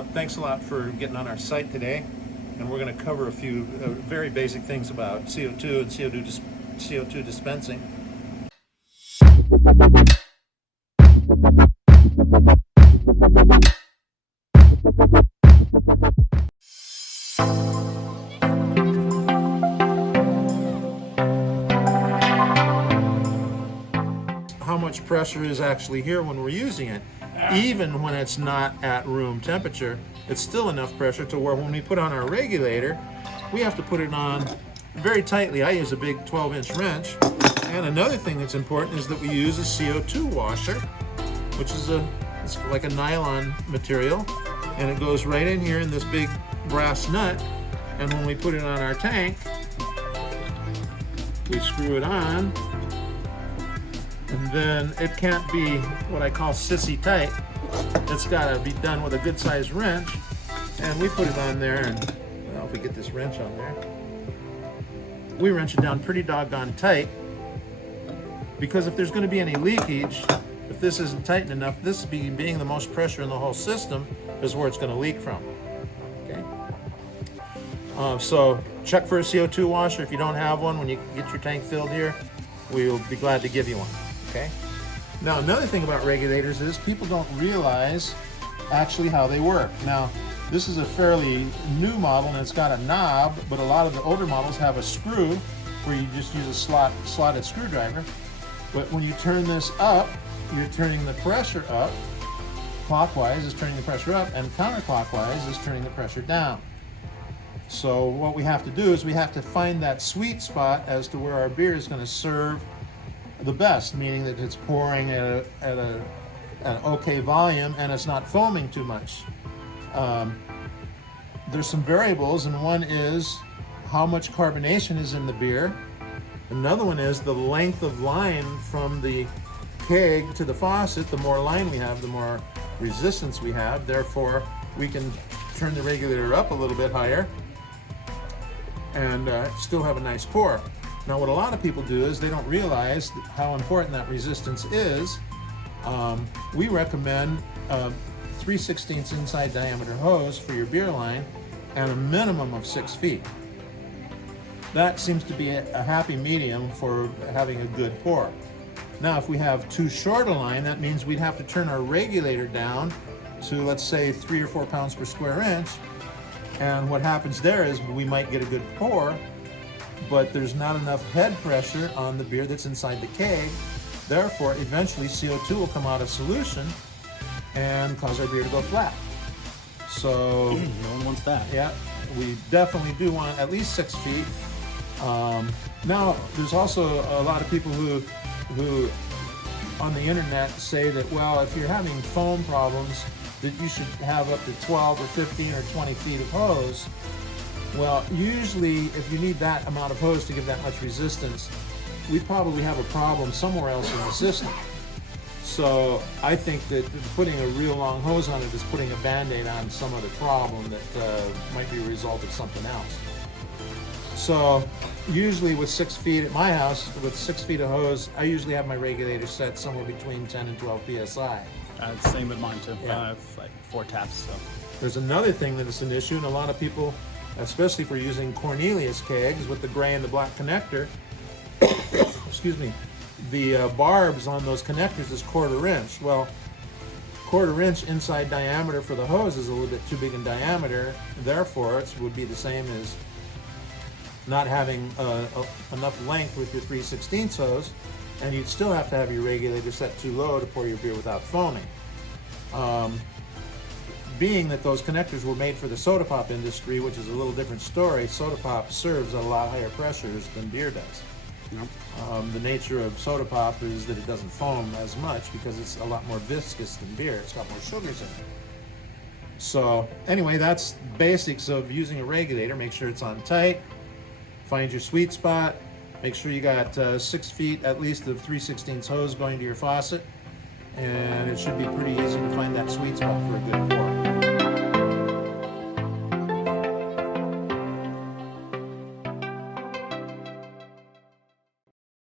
Thanks a lot for getting on our site today, and we're going to cover a few very basic things about CO2 and CO2 dispensing. How much pressure is actually here when we're using it. Even when it's not at room temperature, it's still enough pressure to where when we put on our regulator, we have to put it on very tightly. I use a big 12-inch wrench. And another thing that's important is that we use a CO2 washer, which is it's like a nylon material, and it goes right in here in this big brass nut. And when we put it on our tank, we screw it on. And then it can't be what I call sissy tight. It's got to be done with a good sized wrench. And we put it on there, and well, if we get this wrench on there, we wrench it down pretty doggone tight, because if there's going to be any leakage, if this isn't tight enough, this being the most pressure in the whole system is where it's going to leak from. Okay. So check for a CO2 washer. If you don't have one, when you get your tank filled here, we'll be glad to give you one. Okay. Now, another thing about regulators is people don't realize actually how they work. Now, this is a fairly new model and it's got a knob, but a lot of the older models have a screw where you just use a slotted screwdriver. But when you turn this up, you're turning the pressure up. Clockwise is turning the pressure up, and counterclockwise is turning the pressure down. So what we have to do is we have to find that sweet spot as to where our beer is going to serve the best, meaning that it's pouring at an okay volume and it's not foaming too much. There's some variables, and one is how much carbonation is in the beer. Another one is the length of line from the keg to the faucet. The more line we have, the more resistance we have. Therefore, we can turn the regulator up a little bit higher and still have a nice pour. Now, what a lot of people do is they don't realize how important that resistance is. We recommend 3/16 inside diameter hose for your beer line and a minimum of 6 feet. That seems to be a happy medium for having a good pour. Now, if we have too short a line, that means we'd have to turn our regulator down to, let's say, 3 or 4 pounds per square inch. And what happens there is we might get a good pour, but there's not enough head pressure on the beer that's inside the keg. Therefore, eventually CO2 will come out of solution and cause our beer to go flat. So no one wants that. Yeah, we definitely do want at least 6 feet. Now, there's also a lot of people who on the internet say that, well, if you're having foam problems, that you should have up to 12 or 15 or 20 feet of hose. Well, usually if you need that amount of hose to give that much resistance, we probably have a problem somewhere else in the system. So I think that putting a real long hose on it is putting a Band-Aid on some other problem that might be a result of something else. So usually with 6 feet at my house, with 6 feet of hose, I usually have my regulator set somewhere between 10 and 12 PSI. Same with mine too. Yeah. It's like 4 taps. So. There's another thing that is an issue, and a lot of people, especially if we're using Cornelius kegs with the gray and the black connector, excuse me, the barbs on those connectors is 1/4 inch. Well, 1/4 inch inside diameter for the hose is a little bit too big in diameter. Therefore, it would be the same as not having enough length with your 3/16 hose, and you'd still have to have your regulator set too low to pour your beer without foaming. Being that those connectors were made for the soda pop industry, which is a little different story, soda pop serves at a lot higher pressures than beer does. Yep. The nature of soda pop is that it doesn't foam as much because it's a lot more viscous than beer. It's got more sugars in it. So anyway, that's basics of using a regulator. Make sure it's on tight. Find your sweet spot. Make sure you got 6 feet at least of 3/16 hose going to your faucet. And it should be pretty easy to find that sweet spot for a good pour.